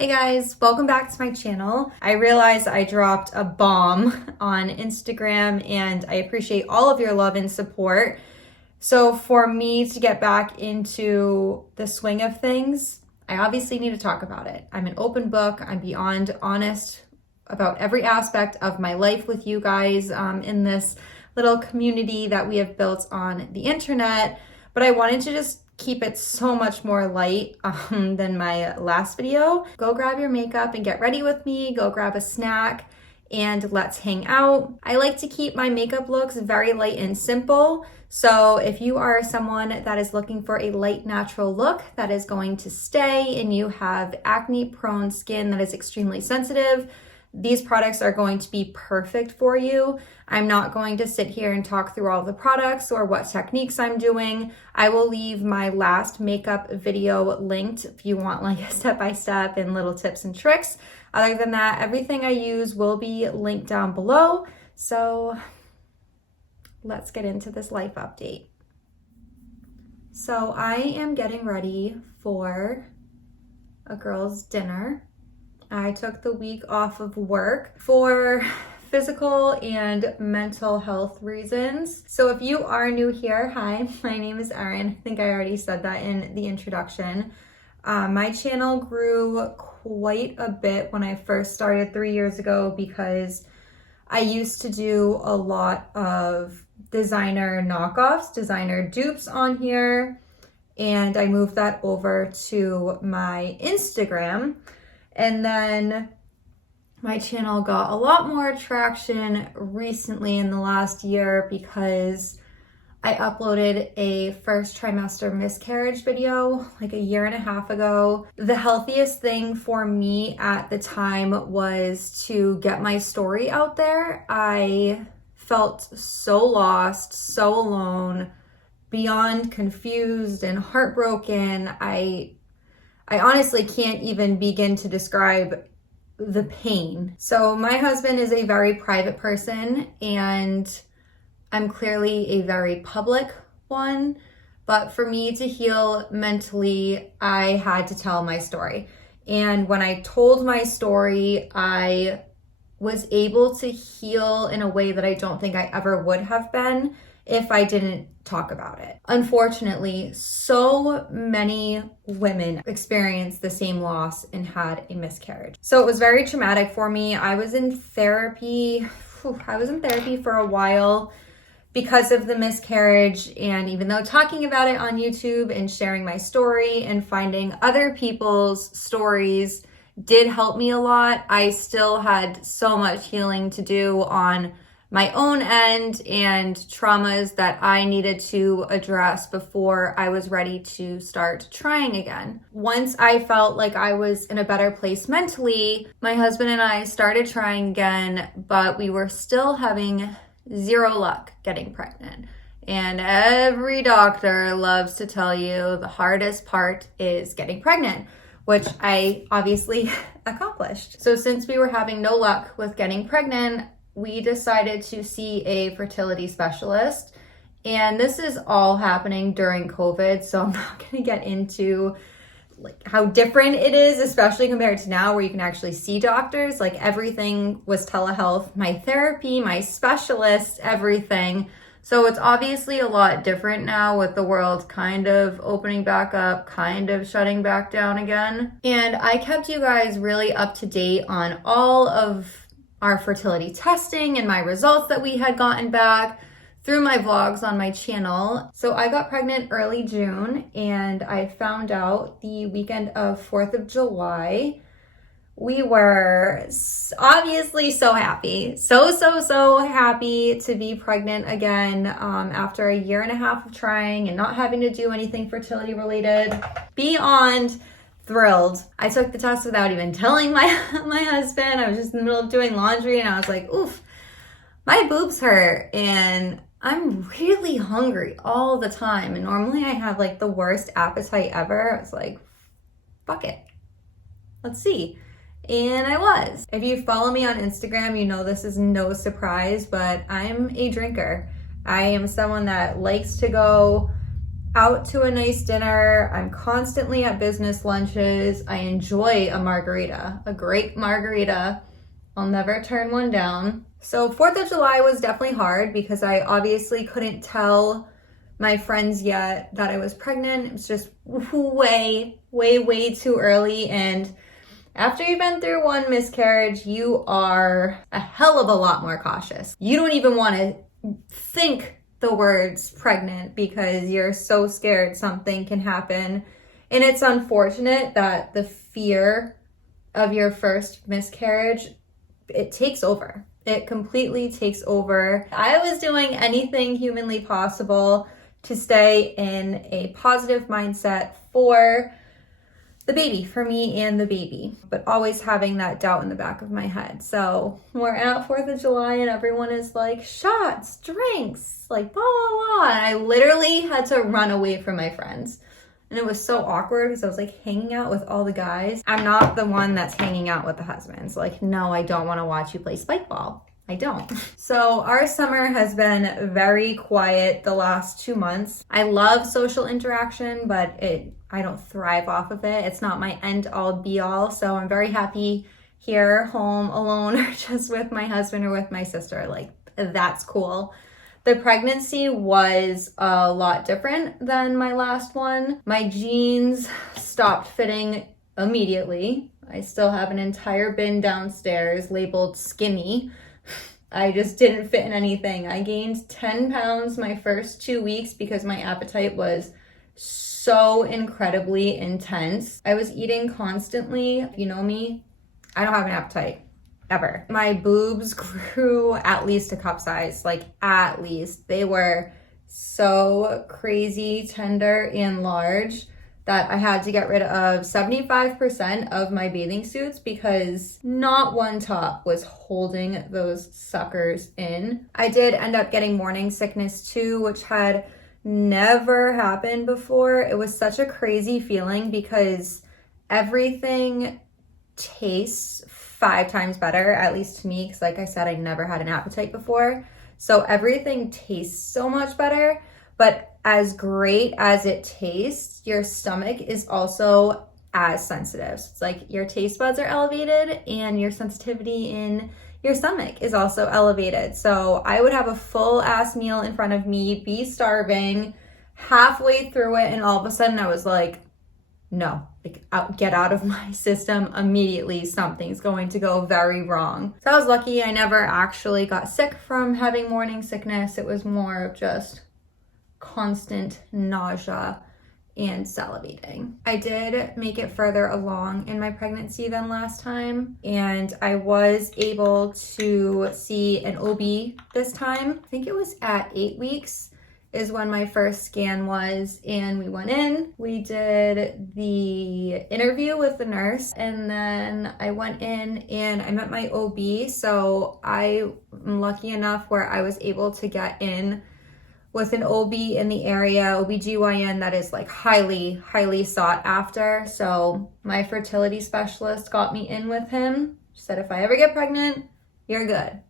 Hey guys, welcome back to my channel. I realized I dropped a bomb on Instagram and I appreciate all of your love and support. So for me to get back into the swing of things, I obviously need to talk about it. I'm an open book. I'm beyond honest about every aspect of my life with you guys in this little community that we have built on the internet. But I wanted to just keep it so much more light than my last video. Go grab your makeup and get ready with me. Go grab a snack and let's hang out. I like to keep my makeup looks very light and simple. So if you are someone that is looking for a light, natural look that is going to stay and you have acne prone skin that is extremely sensitive, these products are going to be perfect for you. I'm not going to sit here and talk through all the products or what techniques I'm doing. I will leave my last makeup video linked if you want like a step-by-step and little tips and tricks. Other than that, everything I use will be linked down below. So let's get into this life update. So I am getting ready for a girls' dinner. I took the week off of work for physical and mental health reasons. So if you are new here, hi, my name is Erin. I think I already said that in the introduction. My channel grew quite a bit when I first started 3 years ago because I used to do a lot of designer knockoffs, designer dupes on here, and I moved that over to my Instagram. And then my channel got a lot more traction recently in the last year because I uploaded a first trimester miscarriage video like a year and a half ago. The healthiest thing for me at the time was to get my story out there. I felt so lost, so alone, beyond confused and heartbroken. I honestly can't even begin to describe the pain. So my husband is a very private person and I'm clearly a very public one. But for me to heal mentally, I had to tell my story. And when I told my story, I was able to heal in a way that I don't think I ever would have been if I didn't talk about it. Unfortunately, so many women experienced the same loss and had a miscarriage. So it was very traumatic for me. I was in therapy for a while because of the miscarriage. And even though talking about it on YouTube and sharing my story and finding other people's stories did help me a lot, I still had so much healing to do on my own end and traumas that I needed to address before I was ready to start trying again. Once I felt like I was in a better place mentally, my husband and I started trying again, but we were still having zero luck getting pregnant. And every doctor loves to tell you the hardest part is getting pregnant, which I obviously accomplished. So since we were having no luck with getting pregnant, we decided to see a fertility specialist. And this is all happening during COVID, so I'm not going to get into like how different it is, especially compared to now where you can actually see doctors. Like everything was telehealth, my therapy, my specialist, everything. So it's obviously a lot different now with the world kind of opening back up, kind of shutting back down again. And I kept you guys really up to date on all of our fertility testing and my results that we had gotten back through my vlogs on my channel. So I got pregnant early June and I found out the weekend of 4th of July. We were obviously so happy, so happy to be pregnant again after a year and a half of trying and not having to do anything fertility related. Beyond thrilled. I took the test without even telling my husband. I was just in the middle of doing laundry and I was like, oof, my boobs hurt and I'm really hungry all the time. And normally I have like the worst appetite ever. I was like, fuck it. Let's see. And I was. If you follow me on Instagram, you know this is no surprise, but I'm a drinker. I am someone that likes to go out to a nice dinner. I'm constantly at business lunches. I enjoy a margarita, a great margarita. I'll never turn one down. So 4th of July was definitely hard because I obviously couldn't tell my friends yet that I was pregnant. It was just way too early. And after you've been through one miscarriage, you are a hell of a lot more cautious. You don't even want to think the words pregnant because you're so scared something can happen. And it's unfortunate that the fear of your first miscarriage, it takes over. It completely takes over. I was doing anything humanly possible to stay in a positive mindset for the baby, for me and the baby, but always having that doubt in the back of my head. So we're at 4th of July and everyone is like, shots, drinks, like blah, blah, blah. And I literally had to run away from my friends. And it was so awkward because I was like hanging out with all the guys. I'm not the one that's hanging out with the husbands. Like, no, I don't want to watch you play spike ball. I don't. So our summer has been very quiet the last 2 months. I love social interaction, but I don't thrive off of it. It's not my end all be all. So I'm very happy here, home, alone, or just with my husband or with my sister. Like, that's cool. The pregnancy was a lot different than my last one. My jeans stopped fitting immediately. I still have an entire bin downstairs labeled skinny. I just didn't fit in anything. I gained 10 pounds my first 2 weeks because my appetite was so incredibly intense. I was eating constantly. If you know me, I don't have an appetite. Ever. My boobs grew at least a cup size, like at least. They were so crazy tender and large that I had to get rid of 75% of my bathing suits because not one top was holding those suckers in. I did end up getting morning sickness too, which had never happened before. It was such a crazy feeling because everything tastes 5 times better, at least to me, because like I said, I never had an appetite before. So everything tastes so much better, but as great as it tastes, your stomach is also as sensitive. So it's like your taste buds are elevated and your sensitivity in your stomach is also elevated. So I would have a full ass meal in front of me, be starving, halfway through it, and all of a sudden I was like, no, get out of my system immediately. Something's going to go very wrong. So I was lucky I never actually got sick from having morning sickness. It was more of just constant nausea and salivating. I did make it further along in my pregnancy than last time, and I was able to see an OB this time. I think it was at 8 weeks is when my first scan was, and we went in, we did the interview with the nurse, and then I went in and I met my OB. So I am lucky enough where I was able to get in with an OB in the area, OBGYN that is like highly sought after. So my fertility specialist got me in with him. She said, if I ever get pregnant, you're good.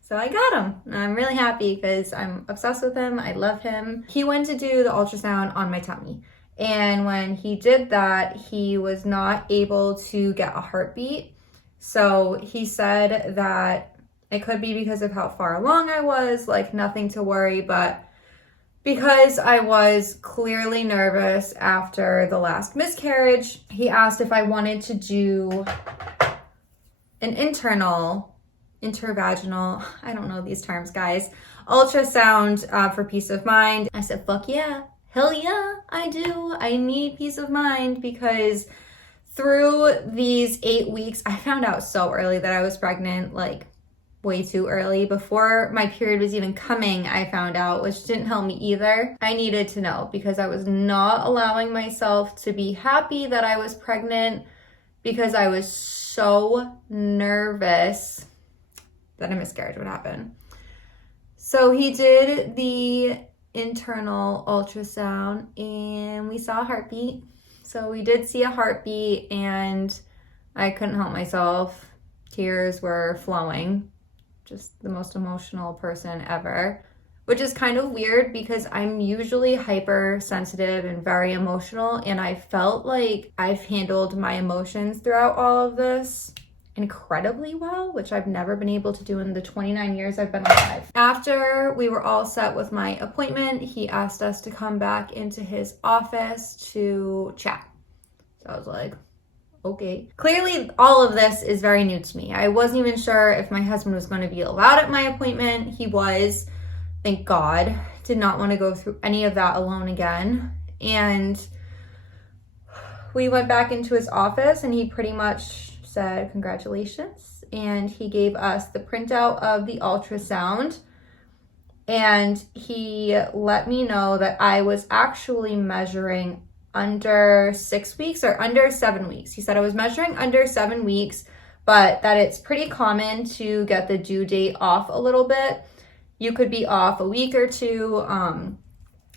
So I got him. And I'm really happy because I'm obsessed with him. I love him. He went to do the ultrasound on my tummy. And when he did that, he was not able to get a heartbeat. So he said that it could be because of how far along I was, like nothing to worry, but because I was clearly nervous after the last miscarriage, he asked if I wanted to do an intervaginal, I don't know these terms, guys, ultrasound for peace of mind. I said, fuck yeah, hell yeah, I do. I need peace of mind because through these 8 weeks, I found out so early that I was pregnant, like way too early. Before my period was even coming, I found out, which didn't help me either. I needed to know because I was not allowing myself to be happy that I was pregnant because I was so nervous that a miscarriage would happen. So he did the internal ultrasound and we saw a heartbeat. So we did see a heartbeat and I couldn't help myself. Tears were flowing. Just the most emotional person ever. which is kind of weird because I'm usually hypersensitive and very emotional, and I felt like I've handled my emotions throughout all of this incredibly well, which I've never been able to do in the 29 years I've been alive. After we were all set with my appointment, he asked us to come back into his office to chat. So I was like, okay. Clearly, all of this is very new to me. I wasn't even sure if my husband was going to be allowed at my appointment. He was. Thank God. Did not want to go through any of that alone again. And we went back into his office and he pretty much said, congratulations. And he gave us the printout of the ultrasound. And he let me know that I was actually measuring under 6 weeks or under 7 weeks. He said I was measuring under 7 weeks, but that it's pretty common to get the due date off a little bit. You could be off a week or two, and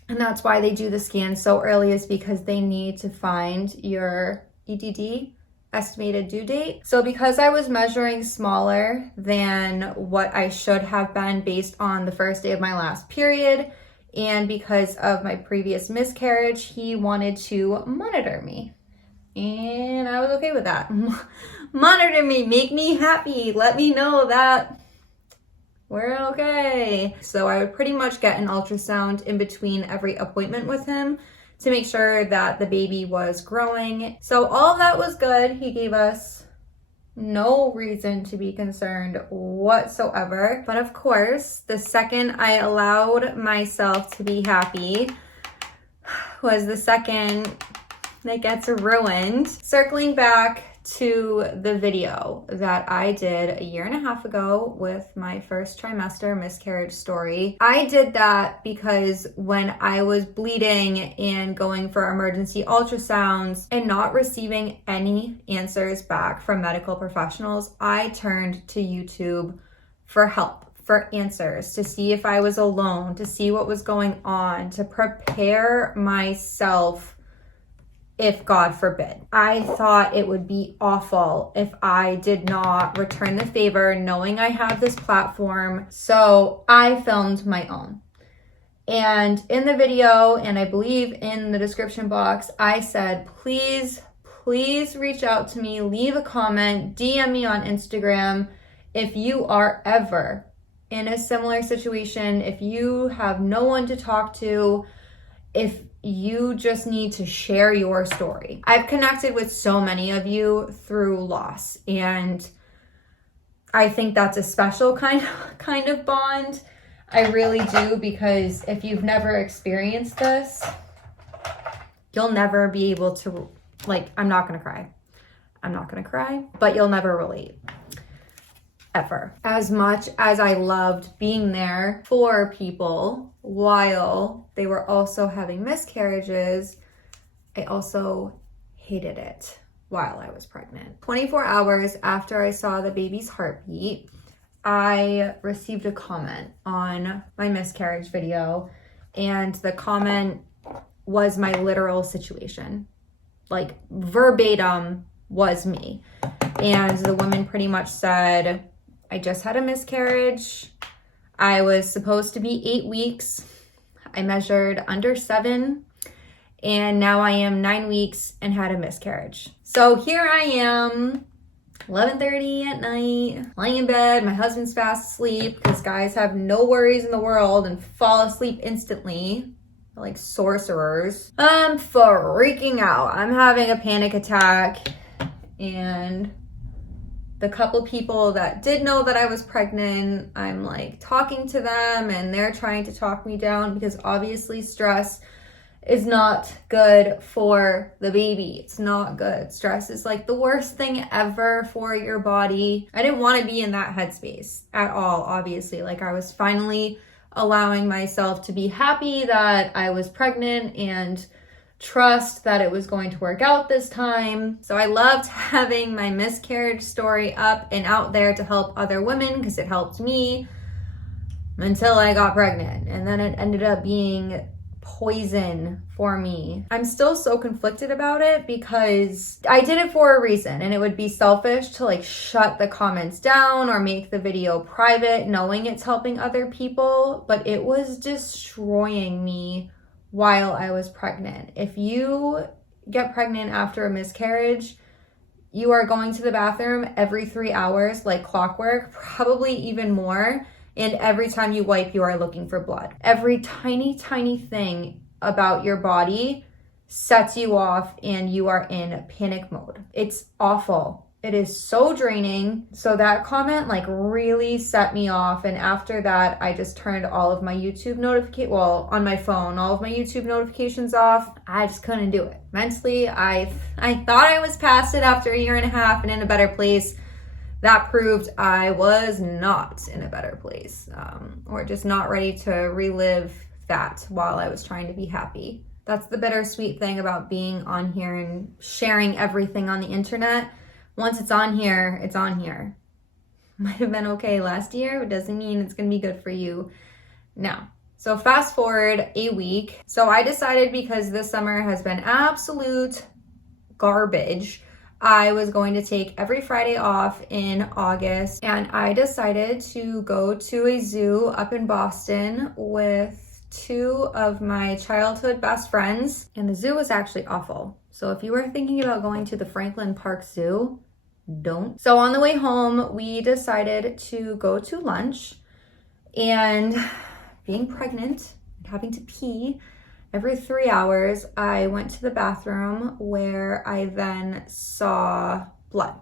that's why they do the scan so early, is because they need to find your EDD, estimated due date. So because I was measuring smaller than what I should have been based on the first day of my last period, and because of my previous miscarriage, he wanted to monitor me. And I was okay with that. Monitor me, make me happy, let me know that we're okay. So I would pretty much get an ultrasound in between every appointment with him to make sure that the baby was growing. So all of that was good. He gave us no reason to be concerned whatsoever. But of course, the second I allowed myself to be happy was the second that gets ruined. Circling back to the video that I did a year and a half ago with my first trimester miscarriage story. I did that because when I was bleeding and going for emergency ultrasounds and not receiving any answers back from medical professionals, I turned to YouTube for help, for answers, to see if I was alone, to see what was going on, to prepare myself if God forbid. I thought it would be awful if I did not return the favor knowing I have this platform. So I filmed my own. And in the video, and I believe in the description box, I said, please reach out to me, leave a comment, DM me on Instagram if you are ever in a similar situation, if you have no one to talk to, if you just need to share your story. I've connected with so many of you through loss, and I think that's a special kind of bond. I really do, because if you've never experienced this, you'll never be able to, I'm not gonna cry, but you'll never relate. Ever. As much as I loved being there for people while they were also having miscarriages, I also hated it while I was pregnant. 24 hours after I saw the baby's heartbeat, I received a comment on my miscarriage video, and the comment was my literal situation. Verbatim was me. And the woman pretty much said, I just had a miscarriage. I was supposed to be 8 weeks. I measured under 7, and now I am 9 weeks and had a miscarriage. So here I am, 11:30 at night, lying in bed. My husband's fast asleep, because guys have no worries in the world and fall asleep instantly, like sorcerers. I'm freaking out. I'm having a panic attack, and the couple people that did know that I was pregnant, I'm talking to them, and they're trying to talk me down, because obviously stress is not good for the baby. It's not good. Stress is the worst thing ever for your body. I didn't want to be in that headspace at all, obviously. I was finally allowing myself to be happy that I was pregnant and trust that it was going to work out this time. So I loved having my miscarriage story up and out there to help other women, because it helped me until I got pregnant. And then it ended up being poison for me. I'm still so conflicted about it because I did it for a reason, and it would be selfish to like shut the comments down or make the video private knowing it's helping other people, but it was destroying me while I was pregnant. If you get pregnant after a miscarriage, you are going to the bathroom every 3 hours like clockwork, probably even more. And every time you wipe, you are looking for blood. Every tiny, tiny thing about your body sets you off and you are in panic mode. It's awful. It is so draining. So that comment like really set me off. And after that, I just turned all of my YouTube on my phone, all of my YouTube notifications off. I just couldn't do it. Mentally, I thought I was past it after a year and a half and in a better place. That proved I was not in a better place, or just not ready to relive that while I was trying to be happy. That's the bittersweet thing about being on here and sharing everything on the internet. Once it's on here, it's on here. Might have been okay last year, it doesn't mean it's gonna be good for you now. So fast forward a week. So I decided, because this summer has been absolute garbage, I was going to take every Friday off in August, and I decided to go to a zoo up in Boston with 2 of my childhood best friends, and the zoo was actually awful. So if you were thinking about going to the Franklin Park Zoo, don't. So on the way home, we decided to go to lunch, and being pregnant and having to pee every 3 hours, I went to the bathroom where I then saw blood.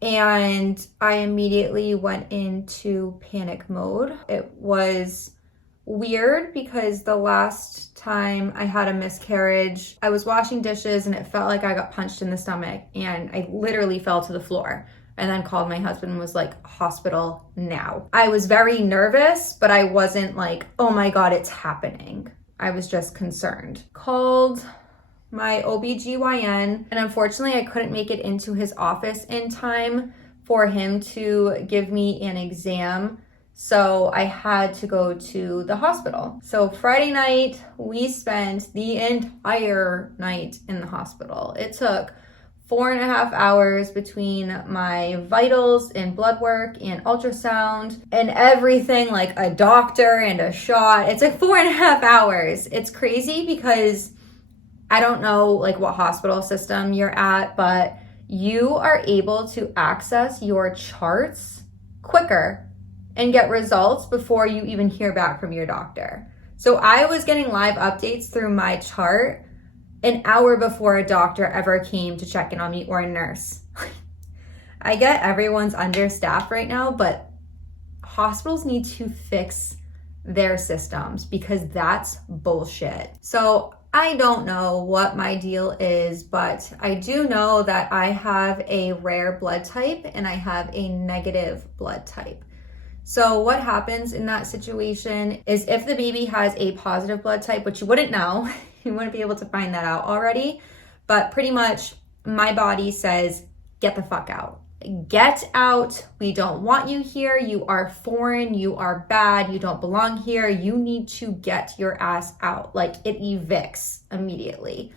And I immediately went into panic mode. It was weird because the last time I had a miscarriage, I was washing dishes and it felt like I got punched in the stomach, and I literally fell to the floor. And then called my husband and was like, hospital now. I was very nervous, but I wasn't like, oh my God, it's happening. I was just concerned. Called my OBGYN, and unfortunately I couldn't make it into his office in time for him to give me an exam. So I had to go to the hospital. So Friday night, we spent the entire night in the hospital. It took 4.5 hours between my vitals and blood work and ultrasound and everything, like a doctor and a shot. It's like 4.5 hours. It's crazy because I don't know like what hospital system you're at, but you are able to access your charts quicker and get results before you even hear back from your doctor. So I was getting live updates through my chart an hour before a doctor ever came to check in on me, or a nurse. I get everyone's understaffed right now, but hospitals need to fix their systems because that's bullshit. So I don't know what my deal is, but I do know that I have a rare blood type and I have a negative blood type. So what happens in that situation is if the baby has a positive blood type, which you wouldn't know, you wouldn't be able to find that out already, but pretty much my body says, get the fuck out. Get out. We don't want you here. You are foreign. You are bad. You don't belong here. You need to get your ass out. Like, it evicts immediately,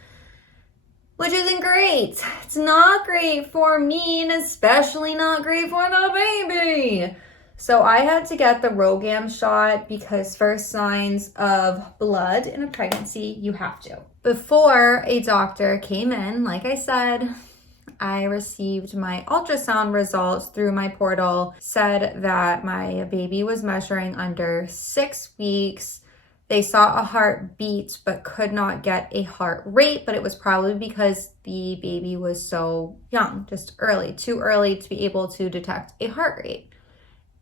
which isn't great. It's not great for me, and especially not great for the baby. So I had to get the Rogam shot because first signs of blood in a pregnancy, you have to. Before a doctor came in, like I said, I received my ultrasound results through my portal, said that my baby was measuring under 6 weeks. They saw a heartbeat but could not get a heart rate, but it was probably because the baby was so young, just early, too early to be able to detect a heart rate.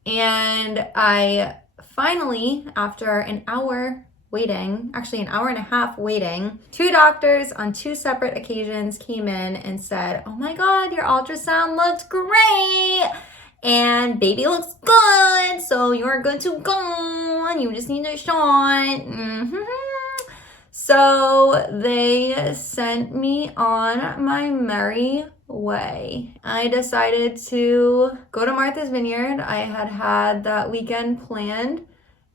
And I finally, after an hour waiting, actually an hour and a half waiting, 2 doctors on 2 separate occasions came in and said, oh my God, your ultrasound looks great and baby looks good, so you're good to go and you just need a shot. So they sent me on my merry way. I decided to go to Martha's Vineyard. I had that weekend planned,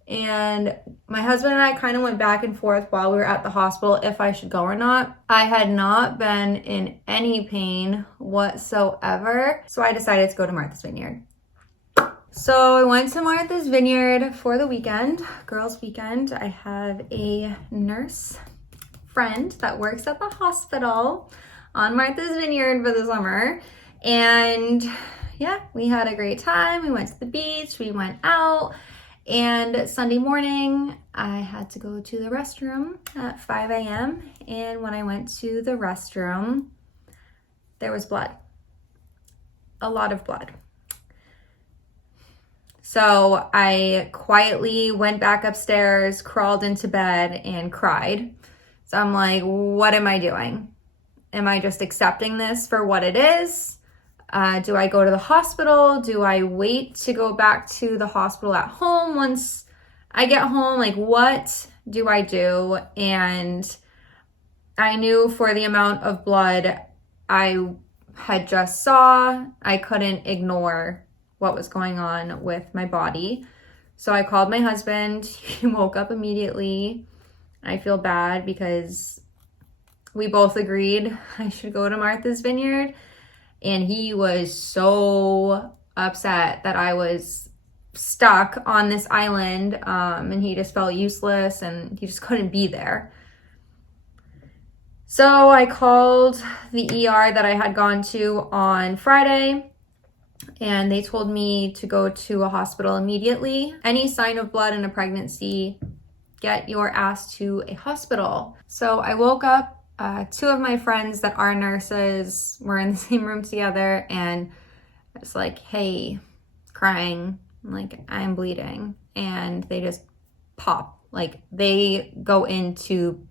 And my husband and I kind of went back and forth while we were at the hospital if I should go or not. I had not been in any pain whatsoever, so I decided to go to Martha's Vineyard. So I went to Martha's Vineyard for the weekend, girls' weekend. I have a nurse friend that works at the hospital on Martha's Vineyard for the summer. And yeah, we had a great time. We went to the beach, we went out. And Sunday morning, I had to go to the restroom at 5 a.m. And when I went to the restroom, there was blood. A lot of blood. So I quietly went back upstairs, crawled into bed, and cried. So I'm like, what am I doing? Am I just accepting this for what it is? Do I go to the hospital? Do I wait to go back to the hospital at home once I get home? Like, what do I do? And I knew for the amount of blood I had just saw, I couldn't ignore what was going on with my body. So I called my husband. He woke up immediately. I feel bad because we both agreed I should go to Martha's Vineyard. And he was so upset that I was stuck on this island, and he just felt useless and he just couldn't be there. So I called the ER that I had gone to on Friday, and they told me to go to a hospital immediately. Any sign of blood in a pregnancy, get your ass to a hospital. So I woke up. Two of my friends that are nurses were in the same room together, and I was like, hey, crying, like, I'm bleeding. And they just pop. Like, they go into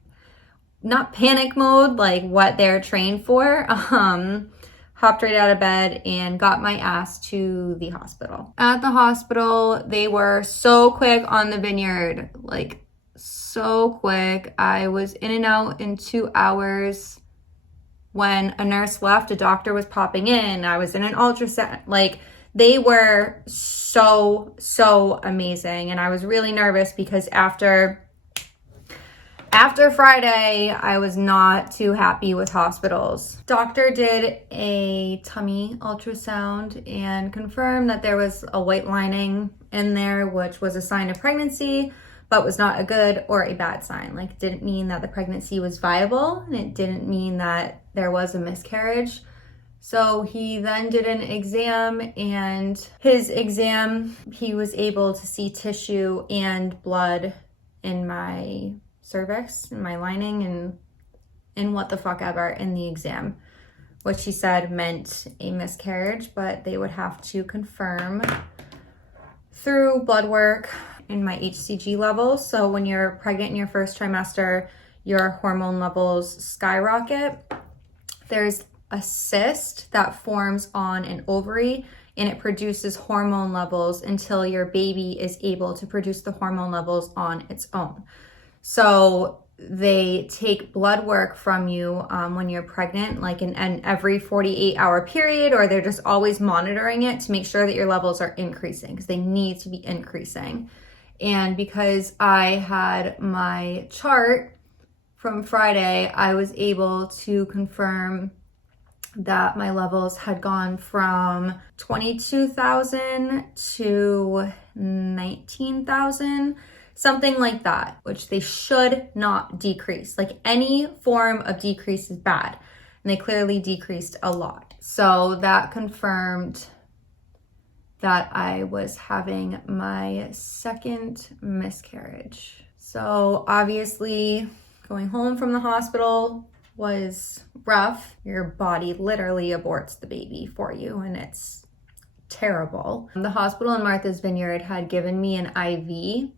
not panic mode, like what they're trained for. Hopped right out of bed and got my ass to the hospital. At the hospital, they were so quick on the Vineyard, like, so quick. I was in and out in 2 hours. When a nurse left, a doctor was popping in. I was in an ultrasound. Like, they were so amazing. And I was really nervous because after Friday, I was not too happy with hospitals. Doctor did a tummy ultrasound and confirmed that there was a white lining in there, which was a sign of pregnancy, but was not a good or a bad sign. Like, it didn't mean that the pregnancy was viable, and it didn't mean that there was a miscarriage. So he then did an exam, and his exam, he was able to see tissue and blood in my cervix, in my lining, and what the fuck ever in the exam, which he said meant a miscarriage, but they would have to confirm through blood work in my HCG levels. So when you're pregnant in your first trimester, your hormone levels skyrocket. There's a cyst that forms on an ovary, and it produces hormone levels until your baby is able to produce the hormone levels on its own. So they take blood work from you when you're pregnant, like in every 48-hour period, or they're just always monitoring it to make sure that your levels are increasing, because they need to be increasing. And because I had my chart from Friday, I was able to confirm that my levels had gone from 22,000 to 19,000, something like that, which they should not decrease. Like, any form of decrease is bad, and they clearly decreased a lot. So that confirmed that I was having my second miscarriage. So obviously, going home from the hospital was rough. Your body literally aborts the baby for you, and it's terrible. The hospital in Martha's Vineyard had given me an IV,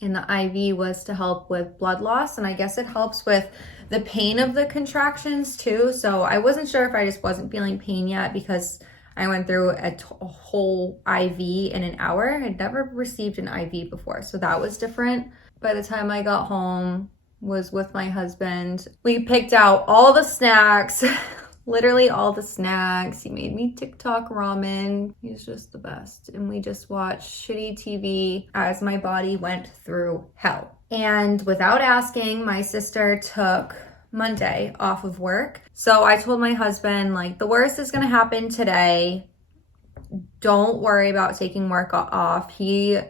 and the IV was to help with blood loss, and I guess it helps with the pain of the contractions too. So I wasn't sure if I just wasn't feeling pain yet because I went through a whole IV in an hour. I'd never received an IV before, so that was different. By the time I got home, was with my husband. We picked out all the snacks, literally all the snacks. He made me TikTok ramen. He's just the best. And we just watched shitty TV as my body went through hell. And without asking, my sister took Monday off of work. So I told my husband, like, the worst is gonna happen today. Don't worry about taking work off. He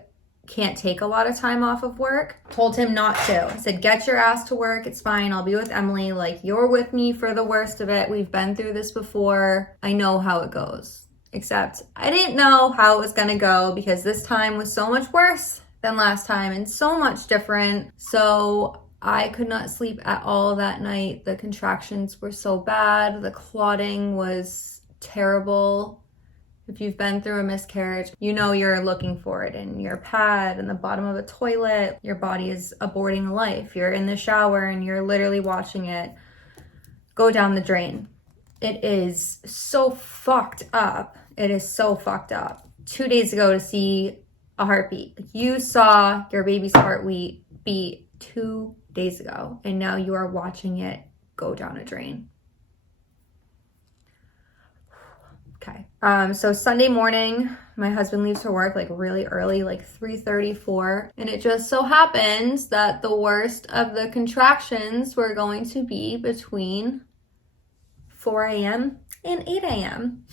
can't take a lot of time off of work. Told him not to. I said, get your ass to work. It's fine. I'll be with Emily. Like, you're with me for the worst of it. We've been through this before. I know how it goes. Except I didn't know how it was gonna go because this time was so much worse than last time and so much different. So I could not sleep at all that night. The contractions were so bad. The clotting was terrible. If you've been through a miscarriage, you know you're looking for it in your pad, in the bottom of a toilet. Your body is aborting life. You're in the shower and you're literally watching it go down the drain. It is so fucked up. It is so fucked up. 2 days ago to see a heartbeat. You saw your baby's heartbeat beat 2 days ago, and now you are watching it go down a drain. Okay. So Sunday morning, my husband leaves for work like really early, like 3:34. And it just so happens that the worst of the contractions were going to be between 4 a.m. and 8 a.m.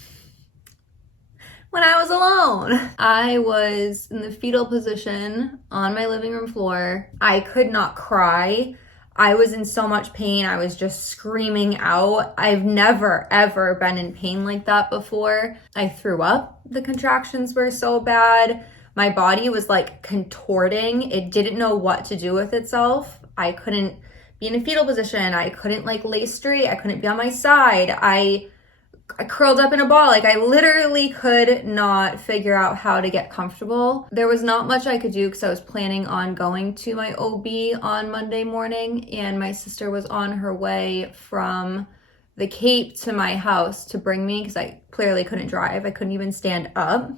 when I was alone. I was in the fetal position on my living room floor. I could not cry. I was in so much pain. I was just screaming out. I've never, ever been in pain like that before. I threw up. The contractions were so bad. My body was like contorting. It didn't know what to do with itself. I couldn't be in a fetal position. I couldn't like lay straight. I couldn't be on my side. I curled up in a ball. Like I literally could not figure out how to get comfortable. There was not much I could do because I was planning on going to my OB on Monday morning, and my sister was on her way from the Cape to my house to bring me because I clearly couldn't drive. I couldn't even stand up.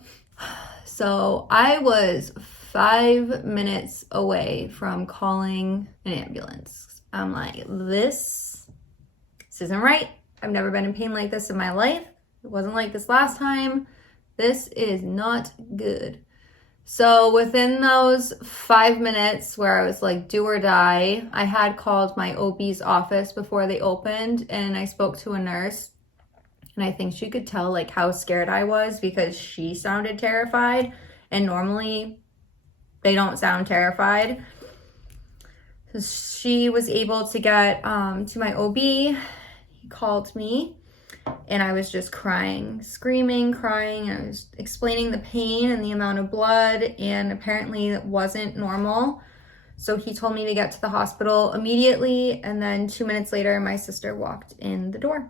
So I was 5 minutes away from calling an ambulance. I'm like, this isn't right. I've never been in pain like this in my life. It wasn't like this last time. This is not good. So within those 5 minutes where I was like do or die, I had called my OB's office before they opened, and I spoke to a nurse, and I think she could tell like how scared I was because she sounded terrified, and normally they don't sound terrified. So she was able to get to my OB. He called me, and I was just crying, screaming, crying. I was explaining the pain and the amount of blood, and apparently it wasn't normal. So he told me to get to the hospital immediately, and then 2 minutes later, my sister walked in the door.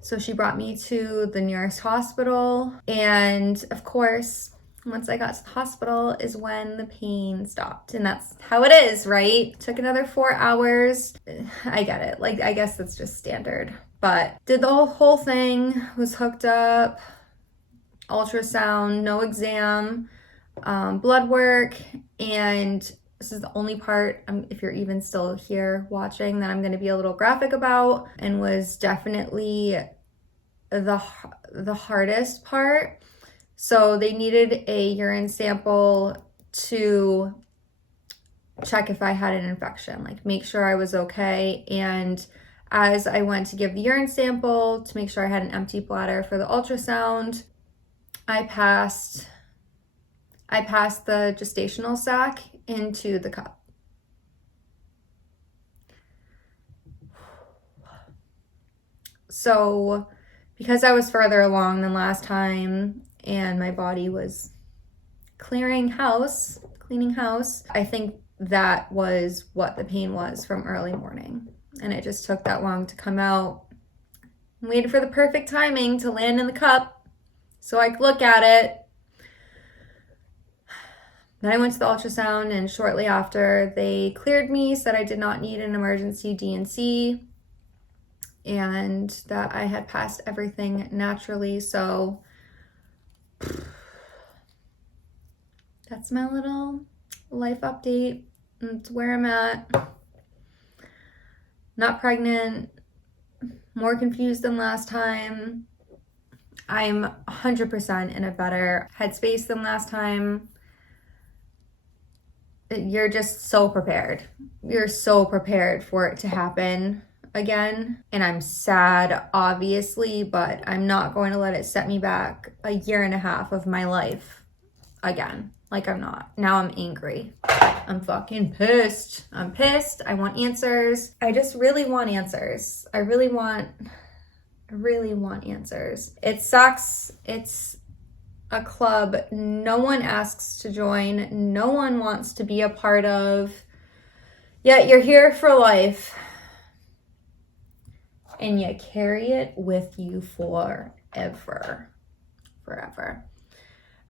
So she brought me to the nearest hospital, and of course, once I got to the hospital is when the pain stopped. And that's how it is, right? It took another 4 hours. I get it. Like, I guess that's just standard. But did the whole thing, was hooked up, ultrasound, no exam, blood work. And this is the only part, if you're even still here watching, that I'm going to be a little graphic about, and was definitely the hardest part. So they needed a urine sample to check if I had an infection, like make sure I was okay. And as I went to give the urine sample to make sure I had an empty bladder for the ultrasound, I passed the gestational sac into the cup. So because I was further along than last time, and my body was cleaning house, I think that was what the pain was from early morning. And it just took that long to come out. I waited for the perfect timing to land in the cup so I could look at it. Then I went to the ultrasound, and shortly after they cleared me, said I did not need an emergency D&C, and that I had passed everything naturally. So that's my little life update. That's where I'm at. Not pregnant, more confused than last time. I'm 100% in a better headspace than last time. You're just so prepared. You're so prepared for it to happen again. And I'm sad, obviously, but I'm not going to let it set me back a year and a half of my life again. Like, I'm not. Now I'm angry. I'm fucking pissed. I'm pissed. I want answers. I just really want answers. I really want answers. It sucks. It's a club no one asks to join, no one wants to be a part of, yet you're here for life. And you carry it with you forever.